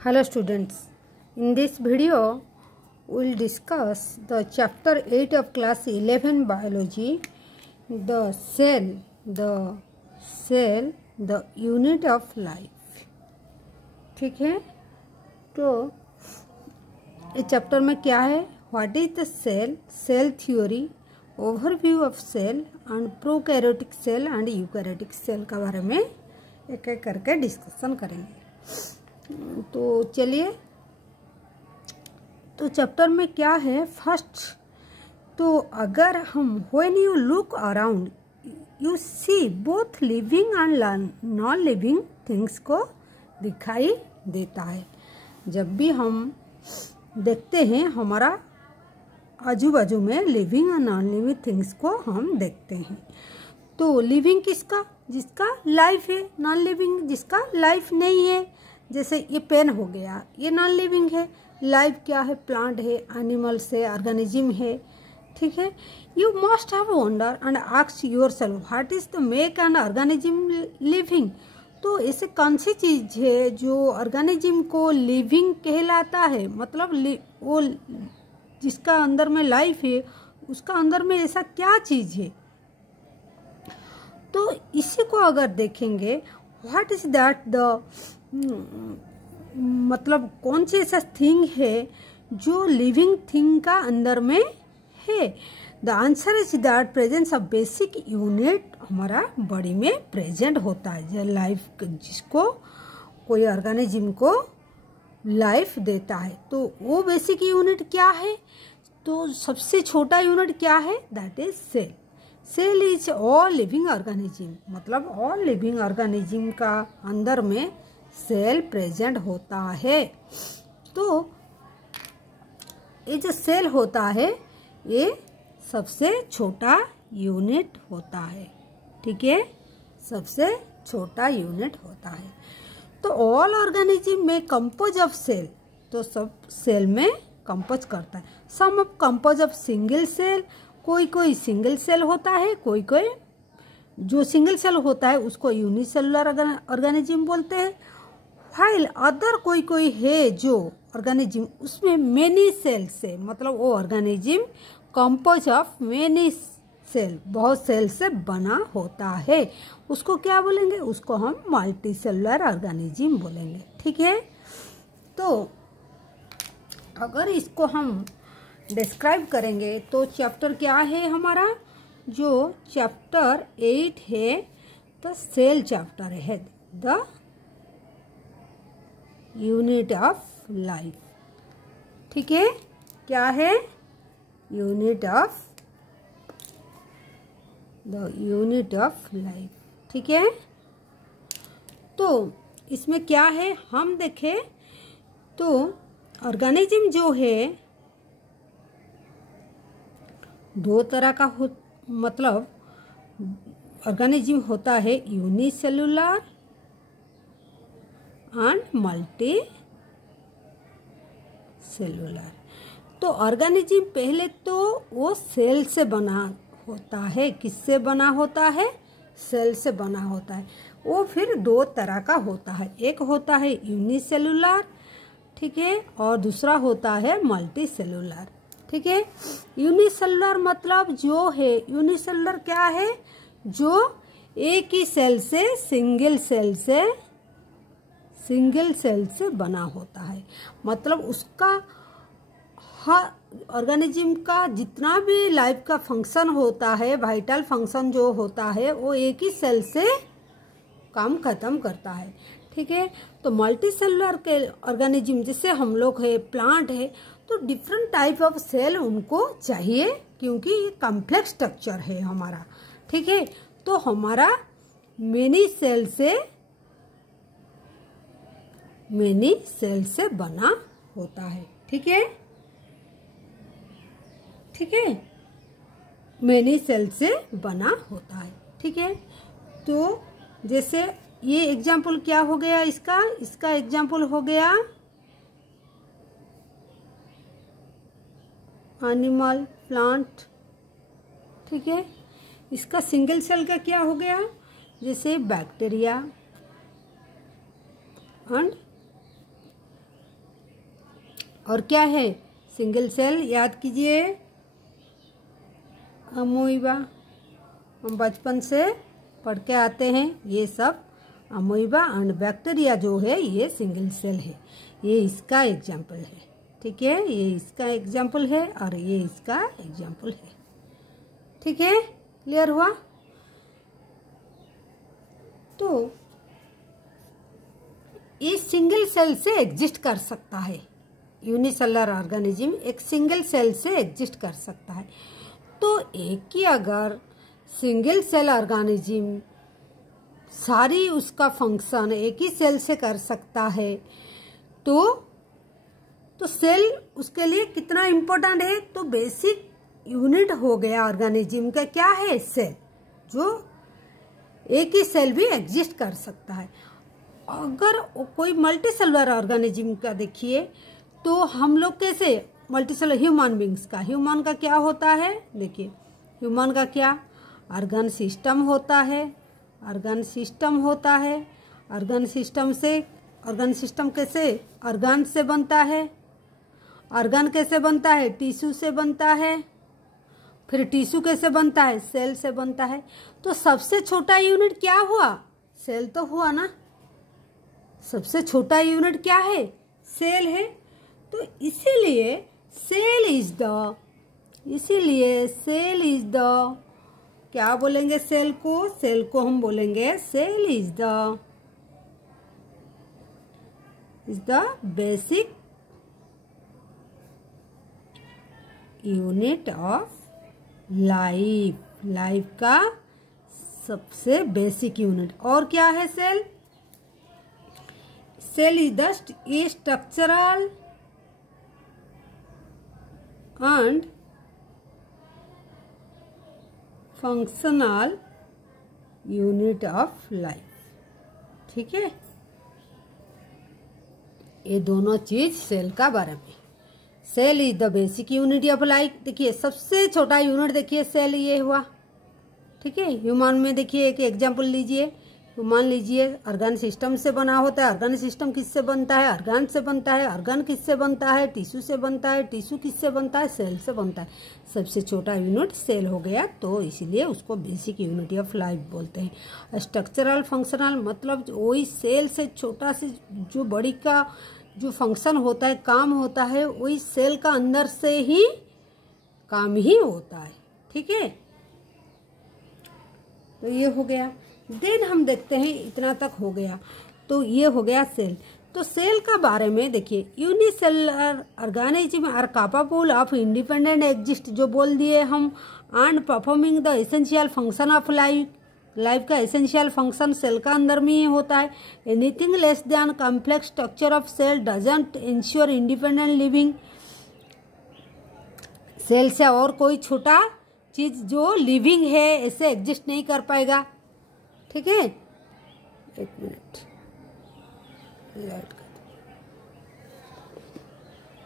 Hello students, in this video we will discuss the chapter 8 of class 11 biology, the cell, the unit of life. ठीक है, तो इस chapter में क्या है? What is the cell, cell theory, overview of cell and prokaryotic cell and eukaryotic cell का बारे में एक एक करके डिस्कशन करेंगे। तो चलिए, तो चैप्टर में क्या है? फर्स्ट, तो अगर हम when you look around you see both living and non living things को दिखाई देता है। जब भी हम देखते हैं हमारा आजू बाजू में लिविंग और नॉन लिविंग थिंग्स को हम देखते हैं। तो लिविंग किसका? जिसका लाइफ है। नॉन लिविंग जिसका लाइफ नहीं है। जैसे ये पेन हो गया, ये नॉन लिविंग है। लाइफ क्या है? प्लांट है, एनिमल्स है, ऑर्गेनिज्म है। ठीक है, you must have wonder and ask yourself what is the make an organism living. तो ऐसे कौन सी चीज है जो ऑर्गेनिज्म को लिविंग कहलाता है? मतलब वो जिसका अंदर में लाइफ है उसका अंदर में ऐसा क्या चीज है? तो इसी को अगर देखेंगे, व्हाट इज दैट द मतलब कौन सी ऐसा थिंग है जो लिविंग थिंग का अंदर में है? The answer is that presence of basic unit हमारा बॉडी में प्रेजेंट होता है। जो लाइफ जिसको कोई ऑर्गेनिज्म को लाइफ देता है, तो वो बेसिक यूनिट क्या है? तो सबसे छोटा यूनिट क्या है? That is cell. Cell is all living organism, मतलब ऑल लिविंग ऑर्गेनिज्म का अंदर में सेल प्रेजेंट होता है। तो ये जो सेल होता है ये सबसे छोटा यूनिट होता है। ठीक है, सबसे छोटा यूनिट होता है। तो ऑल ऑर्गेनिज्म में कंपोज ऑफ सेल, तो सब सेल में कंपोज करता है। Some of compose of single cell, कोई सिंगल सेल होता है, कोई जो सिंगल सेल होता है उसको यूनिसेलुलर ऑर्गेनिज्म बोलते हैं। व्हाइल अदर कोई है जो ऑर्गेनिज्म उसमें मेनी सेल से, मतलब वो organism compose of many cell, बहुत सेल से बना होता है, उसको क्या बोलेंगे? उसको हम मल्टी सेलुलर ऑर्गेनिज्म बोलेंगे। ठीक है, तो अगर इसको हम डिस्क्राइब करेंगे तो चैप्टर क्या है हमारा? जो चैप्टर 8 है द सेल चैप्टर है, द यूनिट ऑफ लाइफ। ठीक है, क्या है? Unit of the unit of life. ठीक है, तो इसमें क्या है हम देखें तो ऑर्गेनिज्म जो है दो तरह का मतलब ऑर्गेनिज्म होता है यूनिसेलुलर एंड मल्टी सेलुलर। तो ऑर्गेनिज्म पहले तो वो सेल से बना होता है। किससे बना होता है? सेल से बना होता है। वो फिर दो तरह का होता है, एक होता है यूनिसेलुलर, ठीक है, और दूसरा होता है मल्टी सेलुलर। ठीक है, यूनिसेलुलर मतलब जो है, यूनिसेलुलर क्या है? जो एक ही सेल से सिंगल सेल से बना होता है। मतलब उसका हर ऑर्गेनिज्म का जितना भी लाइफ का फंक्शन होता है, वाइटल फंक्शन जो होता है, वो एक ही सेल से काम खत्म करता है। ठीक है, तो मल्टी सेलुलर के ऑर्गेनिज्म जैसे हम लोग है, प्लांट है, तो डिफरेंट टाइप ऑफ सेल उनको चाहिए क्योंकि ये कॉम्प्लेक्स स्ट्रक्चर है हमारा। ठीक है, तो हमारा मेनी सेल से बना होता है। ठीक है, ठीक है, मेनी सेल से बना होता है। ठीक है, तो जैसे ये एग्जाम्पल क्या हो गया इसका एग्जाम्पल हो गया एनिमल, प्लांट। ठीक है, इसका सिंगल सेल का क्या हो गया? जैसे बैक्टीरिया एंड और क्या है सिंगल सेल, याद कीजिए अमोइबा, हम बचपन से पढ़ के आते हैं ये सब। अमोइबा एंड बैक्टीरिया जो है ये सिंगल सेल है, ये इसका एग्जाम्पल है। ठीक है, ये इसका एग्जाम्पल है और ये इसका एग्जाम्पल है। ठीक है, क्लियर हुआ? तो ये सिंगल सेल से एग्जिस्ट कर सकता है, यूनिसेलुलर ऑर्गेनिज्म एक सिंगल सेल से एग्जिस्ट कर सकता है। तो एक ही अगर सिंगल सेल ऑर्गेनिज्म सारी उसका फंक्शन एक ही सेल से कर सकता है तो सेल उसके लिए कितना इम्पोर्टेंट है। तो बेसिक यूनिट हो गया ऑर्गेनिज्म का क्या है, सेल, जो एक ही सेल भी एग्जिस्ट कर सकता है। अगर कोई मल्टी सेलुलर ऑर्गेनिज्म का देखिए तो हम लोग कैसे मल्टी सेलुलर ह्यूमन बींग्स का, ह्यूमन का क्या होता है, देखिए ह्यूमन का क्या ऑर्गन सिस्टम होता है, ऑर्गन सिस्टम होता है। ऑर्गन सिस्टम से, ऑर्गन सिस्टम कैसे ऑर्गन से बनता है, ऑर्गन कैसे बनता है टिश्यू से बनता है, फिर टिश्यू कैसे बनता है सेल से बनता है। तो सबसे छोटा यूनिट क्या हुआ, सेल तो हुआ ना। सबसे छोटा यूनिट क्या है, सेल है। तो इसीलिए सेल इज द क्या बोलेंगे सेल को हम बोलेंगे cell is the basic unit of life का सबसे बेसिक यूनिट। और क्या है cell, cell is the structural and functional unit of life. ठीक है, ये दोनों चीज सेल का बारे में। Cell is the basic unit of life. देखिए सबसे छोटा यूनिट देखिए सेल ये हुआ। ठीक है, ह्यूमन में देखिए एक एग्जांपल लीजिए, ह्यूमन लीजिए, ऑर्गन सिस्टम से बना होता है। ऑर्गन सिस्टम किससे बनता है, ऑर्गन से बनता है। ऑर्गन किससे बनता है, टिश्यू से बनता है। टिश्यू किससे बनता है, सेल से बनता है। सबसे छोटा यूनिट सेल हो गया, तो इसीलिए उसको बेसिक यूनिट ऑफ लाइफ बोलते हैं। स्ट्रक्चरल फंक्शनल मतलब वही सेल से छोटा से जो बड़ी का जो फंक्शन होता है, काम होता है, वही सेल का अंदर से ही काम ही होता है। ठीक है, तो ये हो गया। देन हम देखते हैं इतना तक हो गया, तो ये हो गया सेल। तो सेल का बारे में देखिए, unicellular organism are capable of independent exist, जो बोल दिए हम, and performing the essential function of life का एसेंशियल फंक्शन सेल का अंदर में ही होता है। Anything less than complex structure of cell doesn't insure independent living. Cell से और कोई छोटा चीज जो लिविंग है ऐसे एग्जिस्ट नहीं कर पाएगा। ठीक है, एक मिनट,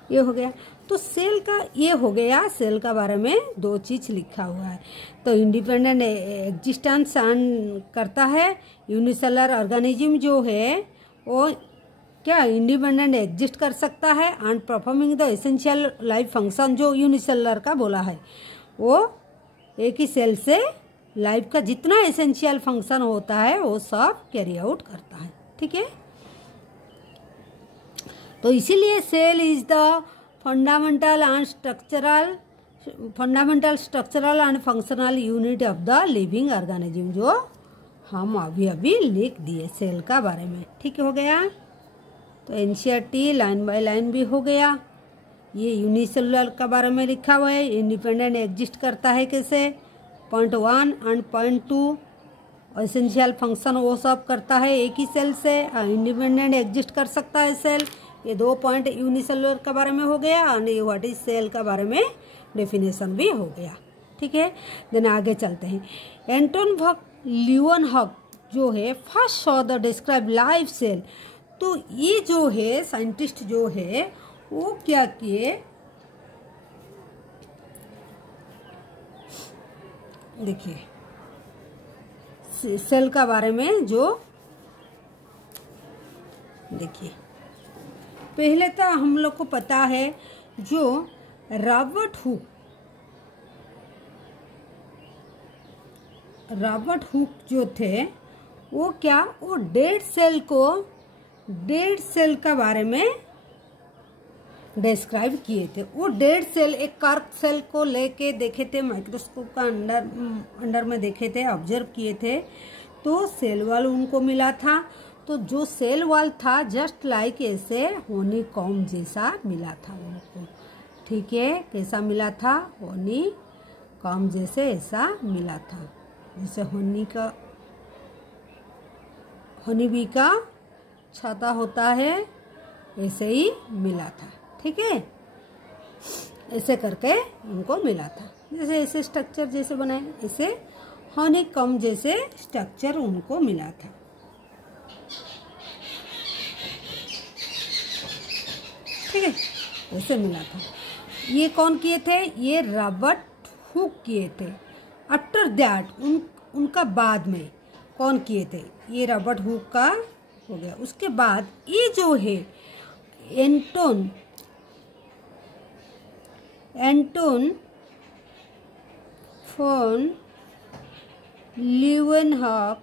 ये हो गया। तो सेल का ये हो गया, सेल का बारे में दो चीज लिखा हुआ है। तो इंडिपेंडेंट एग्जिस्टेंस करता है। यूनिसेलुलर ऑर्गेनिज्म जो है वो क्या इंडिपेंडेंट एग्जिस्ट कर सकता है, and performing the essential life function जो यूनिसेलुलर का बोला है, वो एक ही सेल से लाइफ का जितना एसेंशियल फंक्शन होता है वो सब कैरी आउट करता है। ठीक है, तो इसीलिए cell is the fundamental structural and functional unit of the living organism, जो हम अभी लिख दिए सेल का बारे में। ठीक हो गया, तो एनसीईआरटी लाइन बाय लाइन भी हो गया। ये यूनिसेलुलर का बारे में लिखा हुआ है, इंडिपेंडेंट एग्जिस्ट करता है कैसे, point 1 and point 2 essential function वो सब करता है एक ही सेल से। इंडिपेंडेंट एग्जिस्ट कर सकता है सेल। ये 2 पॉइंट यूनिसेलुलर के बारे में हो गया, और ये व्हाट इज सेल का बारे में डेफिनेशन भी हो गया। ठीक है, देन आगे चलते हैं। एंटन वॉन लीeuwenhoek जो है first saw the describe life cell. तो ये जो है साइंटिस्ट जो है वो क्या किए, देखिए सेल का बारे में जो देखिए पहले तो हम लोग को पता है जो रॉबर्ट हुक जो थे वो डेड सेल का बारे में डिस्क्राइब किए थे। वो डेड सेल, एक कार्क सेल को लेके देखे थे, माइक्रोस्कोप का अंडर में देखे थे, ऑब्जर्व किए थे, तो सेल वॉल उनको मिला था। तो जो सेल वॉल था जस्ट लाइक ऐसे हनीकॉम्ब जैसा मिला था उनको। ठीक है, कैसा मिला था? हनीकॉम्ब जैसे ऐसा मिला था, जैसे हनी बी का छाता होता है ऐसे ही मिला था। ठीक है, ऐसे करके उनको मिला था, जैसे ऐसे स्ट्रक्चर जैसे बनाए, ऐसे हनीकॉम्ब जैसे स्ट्रक्चर उनको मिला था। ठीक है, ऐसे मिला था। ये कौन किए थे? ये रॉबर्ट हुक किए थे। आफ्टर दैट उनका बाद में कौन किए थे? ये रॉबर्ट हुक का हो गया। उसके बाद ये जो है एंटोन फोन लीवेनहॉक,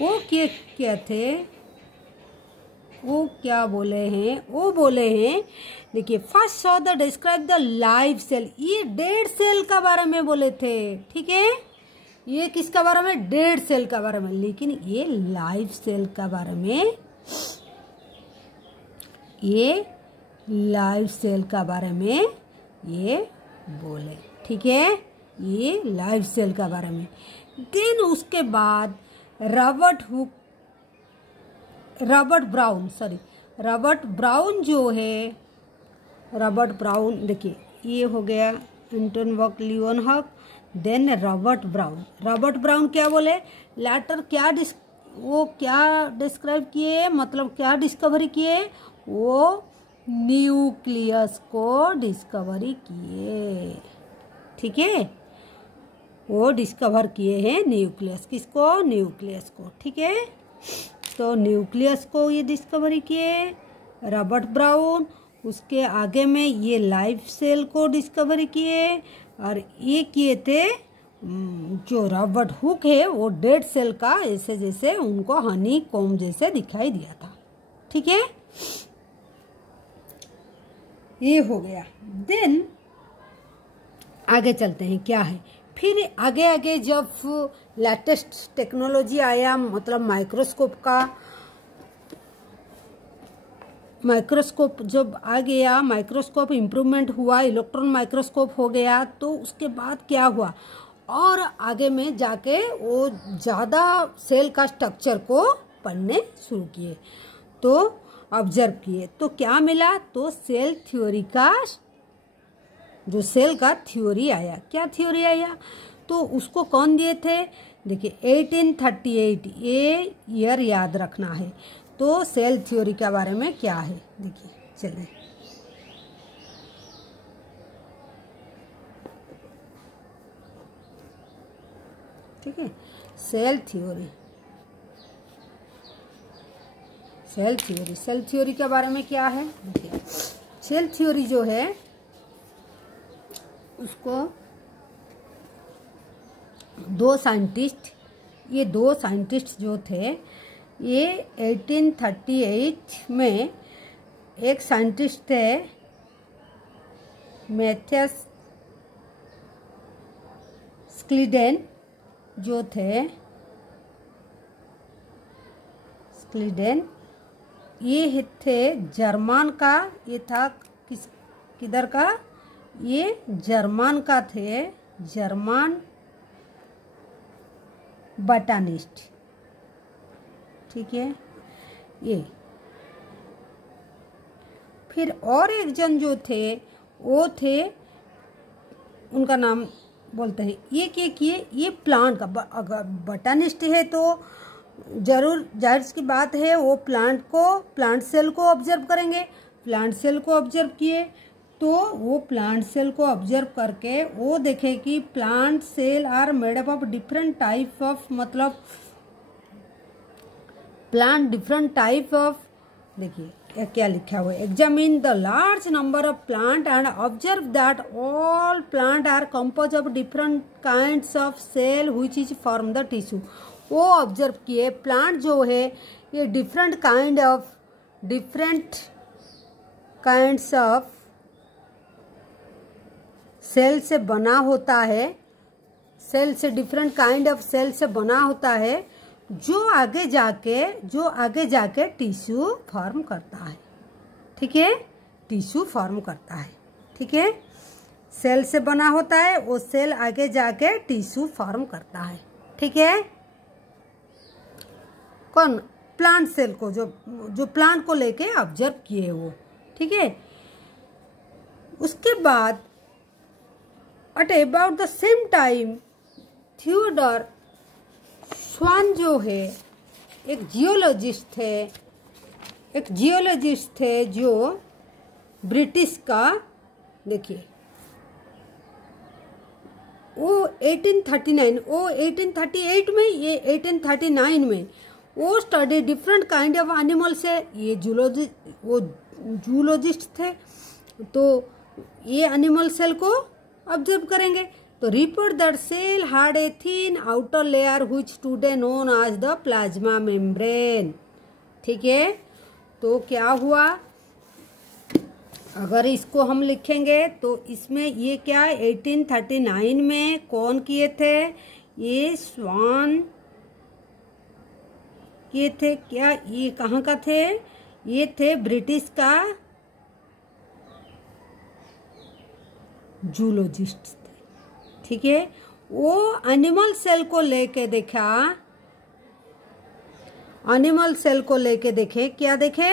वो क्या थे? वो क्या बोले हैं? वो बोले हैं, देखिए, first saw the describe the live cell. ये डेड सेल का बारे में बोले थे। ठीक है, ये किसका बारे में? डेड सेल का बारे में। लेकिन ये लाइव सेल का बारे में, ये लाइव सेल का बारे में ये बोले। ठीक है, ये लाइव सेल का बारे में। देन उसके बाद रॉबर्ट ब्राउन जो है, रॉबर्ट ब्राउन, देखिए ये हो गया एंटोन वॉक लीवेनहॉक। देन रॉबर्ट ब्राउन क्या बोले? लैटर वो क्या डिस्क्राइब किए, मतलब क्या डिस्कवरी किए? वो न्यूक्लियस को डिस्कवरी किए। ठीक है, वो डिस्कवर किए हैं न्यूक्लियस। किसको? न्यूक्लियस को। ठीक है, तो न्यूक्लियस को ये डिस्कवरी किए रॉबर्ट ब्राउन। उसके आगे में ये लाइव सेल को डिस्कवरी किए, और ये किए थे जो रॉबर्ट हुक है वो डेड सेल का, ऐसे जैसे उनको हनीकॉम्ब जैसे दिखाई दिया था। ठीक है, ये हो गया। देन आगे चलते हैं, क्या है फिर आगे जब लेटेस्ट टेक्नोलॉजी आया, मतलब माइक्रोस्कोप जब आ गया, माइक्रोस्कोप इम्प्रूवमेंट हुआ, इलेक्ट्रॉन माइक्रोस्कोप हो गया, तो उसके बाद क्या हुआ, और आगे में जाके वो ज़्यादा सेल का स्ट्रक्चर को पढ़ने शुरू किए, तो ऑब्जर्व किए, तो क्या मिला? तो सेल थ्योरी का, जो सेल का थ्योरी आया। क्या थ्योरी आया? तो उसको कौन दिए थे? देखिए 1838, ये ईयर याद रखना है। तो सेल थ्योरी के बारे में क्या है, देखिए चलिए। ठीक है, सेल थ्योरी के बारे में क्या है, देखिए। सेल थ्योरी जो है उसको दो साइंटिस्ट जो थे, ये 1838 में एक साइंटिस्ट थे मैथियस स्क्लीडेन जो थे, ये थे जर्मन का, ये था किधर का? ये जर्मन का थे, जर्मन बॉटनिस्ट। ठीक है, ये फिर और एक जन जो थे वो थे, उनका नाम बोलते हैं, ये क्या किए, ये प्लांट का, अगर बॉटनिस्ट है तो जरूर जाहिर सी बात है वो प्लांट सेल को ऑब्जर्व करेंगे। प्लांट सेल को ऑब्जर्व किए, तो वो प्लांट सेल को ऑब्जर्व करके वो देखे कि plant cell are made up of different type of, मतलब प्लांट डिफरेंट टाइप ऑफ, देखिए क्या लिखा हुआ है, examine the large number of plant and observe that all plant are compose of different kinds of cell which is form the tissue. वो observe किए plant जो है ये डिफरेंट काइंड्स ऑफ सेल से बना होता है, सेल से डिफरेंट काइंड ऑफ सेल से बना होता है जो आगे जाके टिश्यू फॉर्म करता है। ठीक है, टिश्यू फॉर्म करता है। ठीक है, सेल से बना होता है, वो सेल आगे जाके टिश्यू फॉर्म करता है। ठीक है, कौन? प्लांट सेल को, जो प्लांट को लेके ऑब्जर्व किए वो। ठीक है, उसके बाद at about the same time Theodor Schwann जो है एक जियोलॉजिस्ट थे जो ब्रिटिश का, देखिए वो 1838 में, ये 1839 में वो study different kind of animals है। ये जूलॉजिस्ट थे, तो ये एनिमल सेल को ऑब्जर्व करेंगे। तो report that cell had a thin outer layer which today known as the plasma membrane. ठीक है, तो क्या हुआ, अगर इसको हम लिखेंगे तो इसमें ये क्या 1839 में कौन किए थे, ये स्वान किए थे क्या, ये कहाँ का थे, ये थे ब्रिटिश का जूलॉजिस्ट थे। ठीक है, वो एनिमल सेल को लेके देखा, एनिमल सेल को लेके देखे, क्या देखे,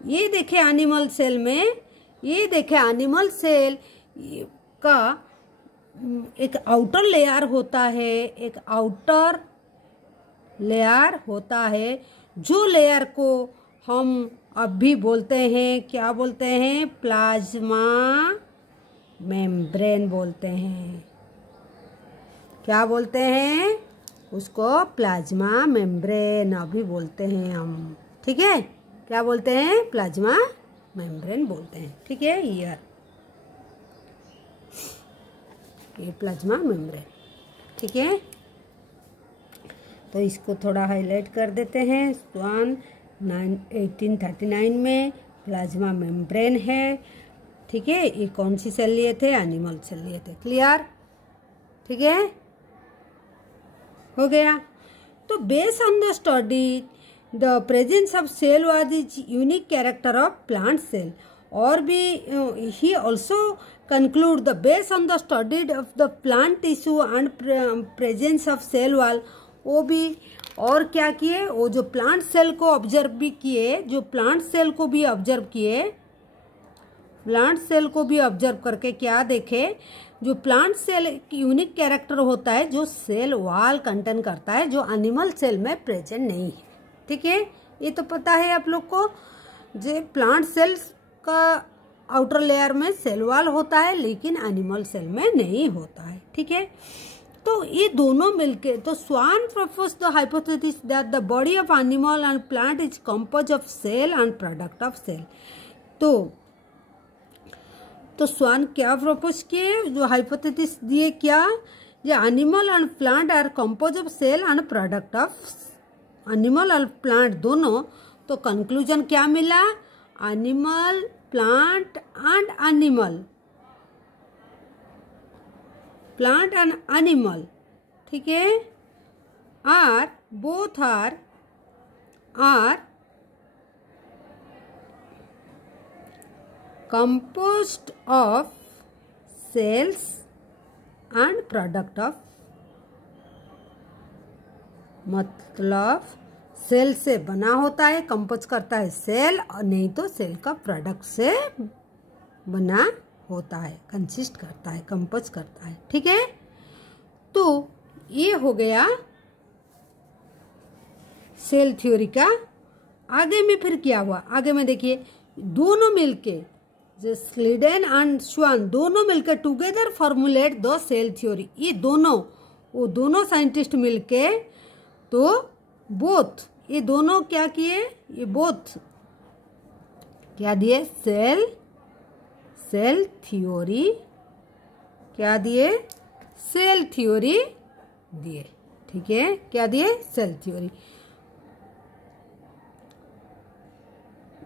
ये देखे एनिमल सेल में, ये देखे एनिमल सेल का एक आउटर लेयर होता है, एक आउटर लेयर होता है, जो लेयर को हम अभी बोलते हैं, क्या बोलते हैं, प्लाज्मा मेम्ब्रेन बोलते हैं। क्या बोलते हैं उसको, प्लाज्मा मेम्ब्रेन अभी बोलते हैं हम। ठीक है, क्या बोलते हैं, प्लाज्मा मेम्ब्रेन बोलते हैं। ठीक है, ये प्लाज्मा मेम्ब्रेन। ठीक है, तो इसको थोड़ा हाईलाइट कर देते हैं। स्वान 1839 में प्लाज्मा मेम्ब्रेन है। ठीक है, ये कौन सी सेल लिए थे, एनिमल सेल लिए थे। क्लियर? ठीक है, हो गया। तो based on the study the presence of cell was is unique character of plant cell, और भी he also conclude the based on the study of the plant tissue and presence of cell wall, वो भी और क्या किए, वो जो plant cell को ऑब्जर्व भी किए, जो प्लांट सेल को भी ऑब्जर्व किए, प्लांट सेल को भी ऑब्जर्व करके क्या देखे, जो प्लांट सेल यूनिक कैरेक्टर होता है जो सेल वॉल कंटेन करता है, जो एनिमल सेल में प्रेजेंट नहीं है। ठीक है, ये तो पता है आप लोग को, जो प्लांट सेल्स का आउटर लेयर में सेल वॉल होता है लेकिन एनिमल सेल में नहीं होता है। ठीक है, तो ये दोनों मिलके, तो Schwann propose the hypothesis that the body of animal and plant is compose of cell and product of cell. तो स्वान क्या प्रपोज किए, जो हाइपोथेसिस दिए, क्या, ये animal and plant are compose of cell and product of animal और plant दोनों। तो कंक्लूजन क्या मिला, animal, plant and animal, plant and animal, ठीक है, are both are composed of cells and product of, मतलब सेल से बना होता है, कंपोज करता है सेल, और नहीं तो सेल का प्रोडक्ट से बना होता है, कंसिस्ट करता है, कंपोज करता है। ठीक है, तो ये हो गया सेल थ्योरी का। आगे में फिर क्या हुआ, आगे में देखिए, दोनों मिलके, जो स्लीडेन एंड स्वान दोनों मिलकर together formulate the cell theory. ये दोनों साइंटिस्ट मिलके, तो बोथ, ये दोनों क्या किए, ये बोथ क्या दिए? Cell theory. क्या दिए? सेल थ्योरी दिए। ठीक है, क्या दिए? Cell theory.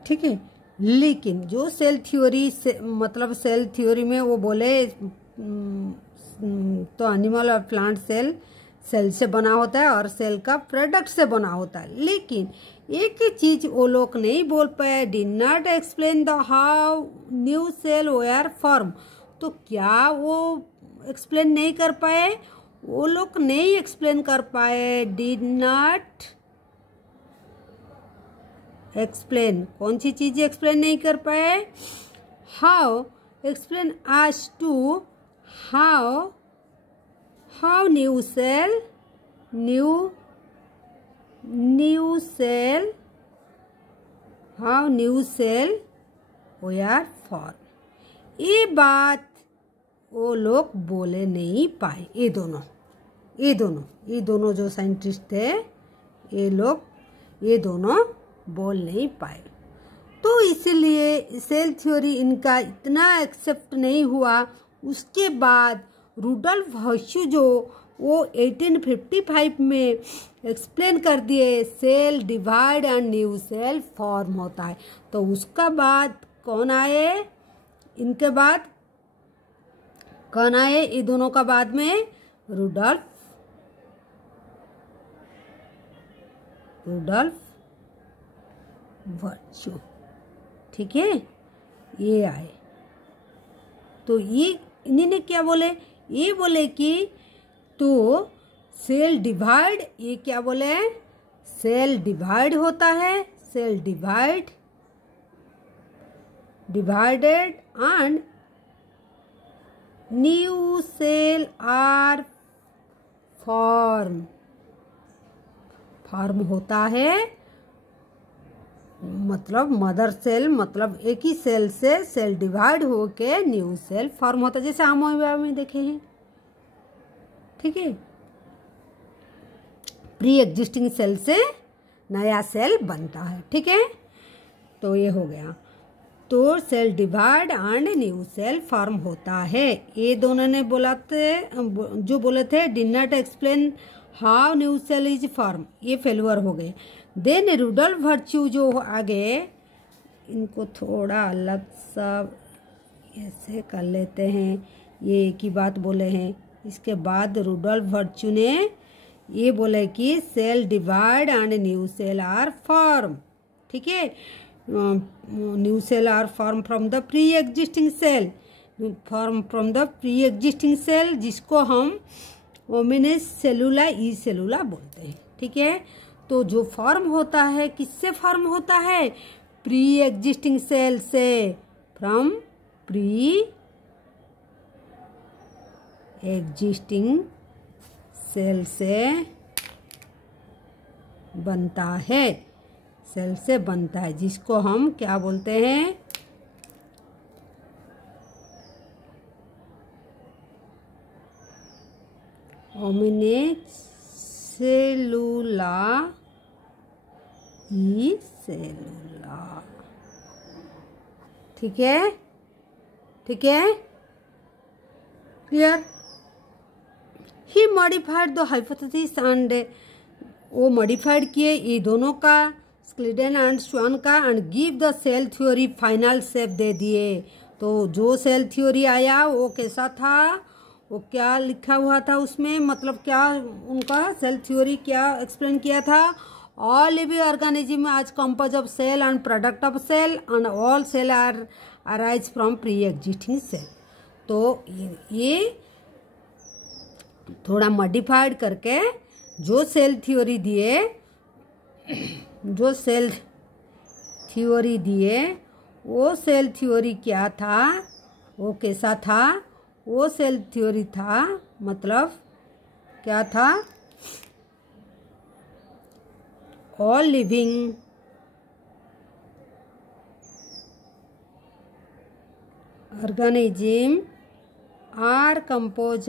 ठीक है, लेकिन जो सेल थ्योरी से मतलब सेल थ्योरी में वो बोले तो एनिमल और प्लांट सेल से बना होता है और सेल का प्रोडक्ट से बना होता है। लेकिन एक ही चीज वो लोग नहीं बोल पाए, did not explain the how new cell were form. तो क्या वो एक्सप्लेन नहीं कर पाए? वो लोग नहीं एक्सप्लेन कर पाए। डिड नॉट एक्सप्लेन, कौन सी चीज एक्सप्लेन नहीं कर पाए? How explain as to how new cell were form. ये बात वो लोग बोले नहीं पाए। ये दोनों जो साइंटिस्ट थे, ये दोनों बोल नहीं पाए। तो इसलिए सेल थ्योरी इनका इतना एक्सेप्ट नहीं हुआ। उसके बाद रुडोल्फ हर्शू जो वो 1855 में एक्सप्लेन कर दिए cell divide and new cell form होता है। तो उसका बाद कौन आए? इनके बाद कौन आए? ये दोनों का बाद में रुडोल्फ हर्शू। ठीक है, ये आए। तो ये इन्होंने क्या बोले? ये बोले कि तो सेल डिवाइड, ये क्या बोले? सेल डिवाइड होता है, cell divided and new cell are form होता है। मतलब मदर सेल, मतलब एक ही सेल से सेल डिवाइड होके न्यू सेल फॉर्म होता है, जैसे अमोeba में देखे हैं। ठीक है, प्री एग्जिस्टिंग सेल से नया सेल बनता है। ठीक है, तो ये हो गया। तो cell divide and new cell form होता है। ये दोनों ने जो बोले थे did not explain how new cell is form, ये फेल्यूर हो गए। देन रुडोल्फ हर्शू जो आगे, इनको थोड़ा अलग सा ऐसे कर लेते हैं, ये एक ही बात बोले हैं। इसके बाद रुडोल्फ हर्शू ने ये बोले कि cell divide and new cell are form. ठीक है, new cell are form from the pre existing cell, जिसको हम ओमिनस सेलुला ई सेलुला बोलते हैं। ठीक है, तो जो फॉर्म होता है किससे फॉर्म होता है? प्री एग्जिस्टिंग सेल से, फ्रॉम प्री एग्जिस्टिंग सेल से बनता है, जिसको हम क्या बोलते हैं? ओमिनेट सेलुला ई सेलुला। ठीक है, clear? He modified the hypothesis and वो मॉडिफाइड किए ये दोनों का, स्क्लीडन एंड स्वान का, and give the cell theory final shape दे दिए। तो जो सेल थ्योरी आया वो कैसा था? वो क्या लिखा हुआ था उसमें? मतलब क्या उनका सेल थ्योरी क्या एक्सप्लेन किया था? All living organism are compose of cell and product of cell and all cell are arise from pre existing cell. तो ये थोड़ा मॉडिफाइड करके जो सेल थ्योरी दिए वो सेल थ्योरी क्या था? वो कैसा था? वो सेल थ्योरी था, मतलब क्या था? All living organism are composed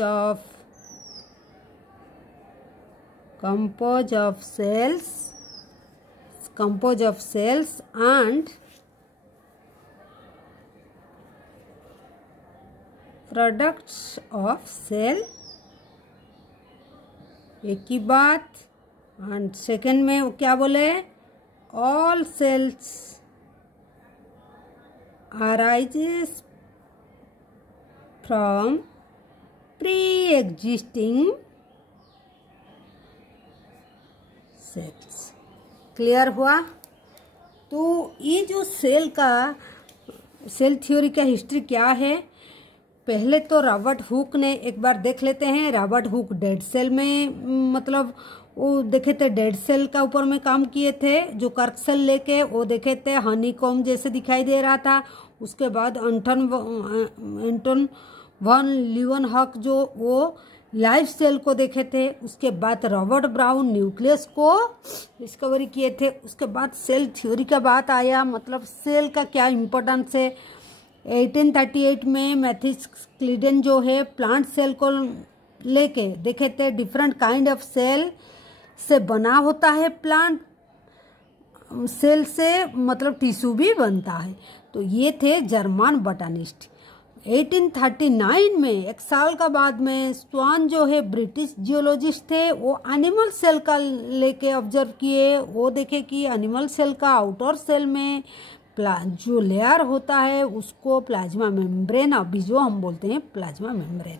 of cells and products of cell, एक ही बात। एंड सेकेंड में वो क्या बोले, all cells arises from pre existing cells. Clear हुआ? तो ये जो सेल थ्योरी का हिस्ट्री क्या है, पहले तो रॉबर्ट हुक ने एक बार देख लेते हैं। रॉबर्ट हुक डेड सेल में मतलब वो देखे थे, डेड सेल का ऊपर में काम किए थे, जो कर्क सेल लेके वो देखे थे हनीकॉम्ब जैसे दिखाई दे रहा था। उसके बाद एंटन वन लीवनहॉक जो वो लाइफ सेल को देखे थे। उसके बाद रॉबर्ट ब्राउन न्यूक्लियस को डिस्कवरी किए थे। उसके बाद सेल थ्योरी का बात आया, मतलब सेल का क्या इम्पोर्टेंस है। 1838 में मैथ्यूस क्लीडेन जो है प्लांट सेल को लेके देखे थे, डिफरेंट काइंड ऑफ सेल से बना होता है। प्लांट सेल से मतलब टिश्यू भी बनता है। तो ये थे जर्मन बॉटनिस्ट। 1839 में, एक साल का बाद में, स्वान जो है ब्रिटिश जियोलॉजिस्ट थे, वो एनिमल सेल का लेके ऑब्जर्व किए। वो देखे कि एनिमल सेल का आउटर सेल में जो लेयर होता है उसको प्लाज्मा मेम्ब्रेन, अभी जो हम बोलते हैं प्लाज्मा मेम्ब्रेन,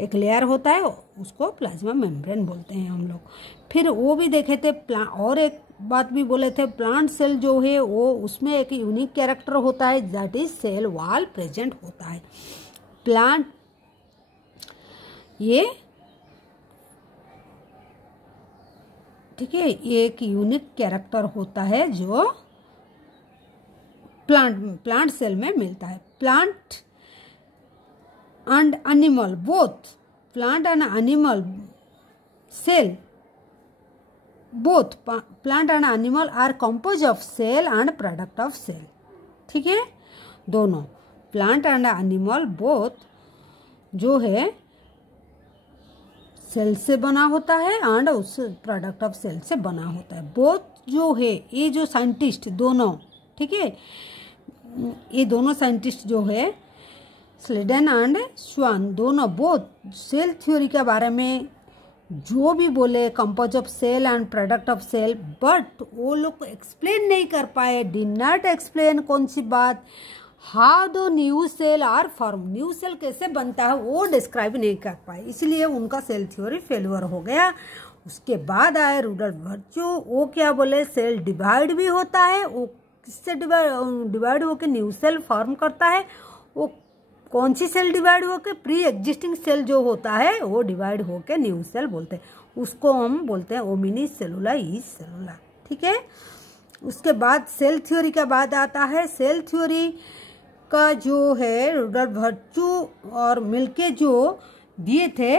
एक लेयर होता है उसको प्लाज्मा मेम्ब्रेन बोलते हैं हम लोग। फिर वो भी देखे थे और एक बात भी बोले थे, प्लांट सेल जो है वो उसमें एक यूनिक कैरेक्टर होता है, that is cell wall present होता है। प्लांट ये ठीक है, ये एक यूनिक कैरेक्टर होता है जो प्लांट सेल में मिलता है। Plant and animal both, plant and animal cell both plant and animal are composed of cell and product of cell। ठीक है, दोनों प्लांट एंड एनिमल बोथ जो है सेल से बना होता है एंड उस प्रोडक्ट ऑफ सेल से बना होता है। बोथ जो है ये जो साइंटिस्ट दोनों, ठीक है, ये दोनों साइंटिस्ट जो है स्लीडन एंड स्वान, दोनों बोथ सेल थ्योरी के बारे में जो भी बोले, compose of cell and product of cell, but वो लोग एक्सप्लेन नहीं कर पाए, डिड नॉट एक्सप्लेन कौन सी बात, how the new cell are form, new cell कैसे बनता है वो डिस्क्राइब नहीं कर पाए, इसलिए उनका सेल थ्योरी फेल्यूर हो गया। उसके बाद आए रुडोल्फ वर्च्यू, वो क्या बोले, सेल डिवाइड भी होता है, वो किससे डिवाइड होकर न्यू सेल फॉर्म करता है। वो कौन सी सेल डिवाइड होकर, प्री एग्जिस्टिंग सेल जो होता है वो डिवाइड होकर न्यू सेल बोलते हैं, उसको हम बोलते हैं ओमिनी सेलुला इज सेलुला। ठीक है, उसके बाद सेल थ्योरी का बाद आता है, सेल थ्योरी का जो है रुडोल्फ वर्च्यू और मिलके जो दिए थे,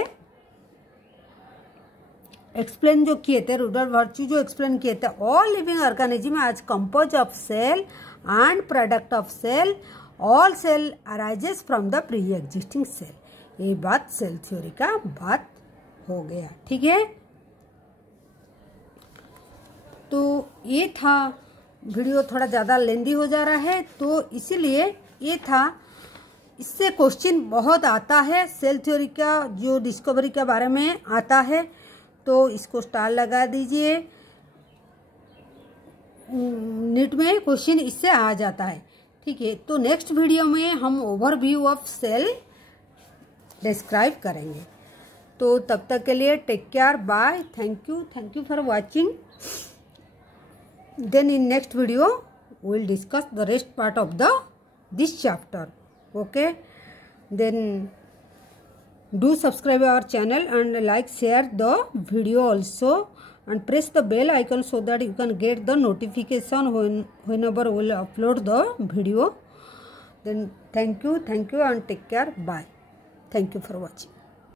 एक्सप्लेन जो किए थे, रुडोल्फ वर्च्यू जो एक्सप्लेन किए थे, all living organism are compose of cell and product of cell, all cell arises from the pre existing cell. ये बात सेल थ्योरी का बात हो गया। ठीक है, तो ये था, वीडियो थोड़ा ज़्यादा लेंदी हो जा रहा है तो इसीलिए ये था। इससे क्वेश्चन बहुत आता है, सेल थ्योरी का जो डिस्कवरी के बारे में आता है, तो इसको स्टार लगा दीजिए, नीट में क्वेश्चन इससे आ जाता है। ठीक है, तो नेक्स्ट वीडियो में हम ओवरव्यू ऑफ सेल डिस्क्राइब करेंगे। तो तब तक के लिए take care, bye, thank you for watching. Then in next video we will discuss the rest part of this chapter. Okay, then do subscribe our channel and like, share the video also, and press the bell icon so that you can get the notification whenever we will upload the video. Then thank you and take care, bye. Thank you for watching.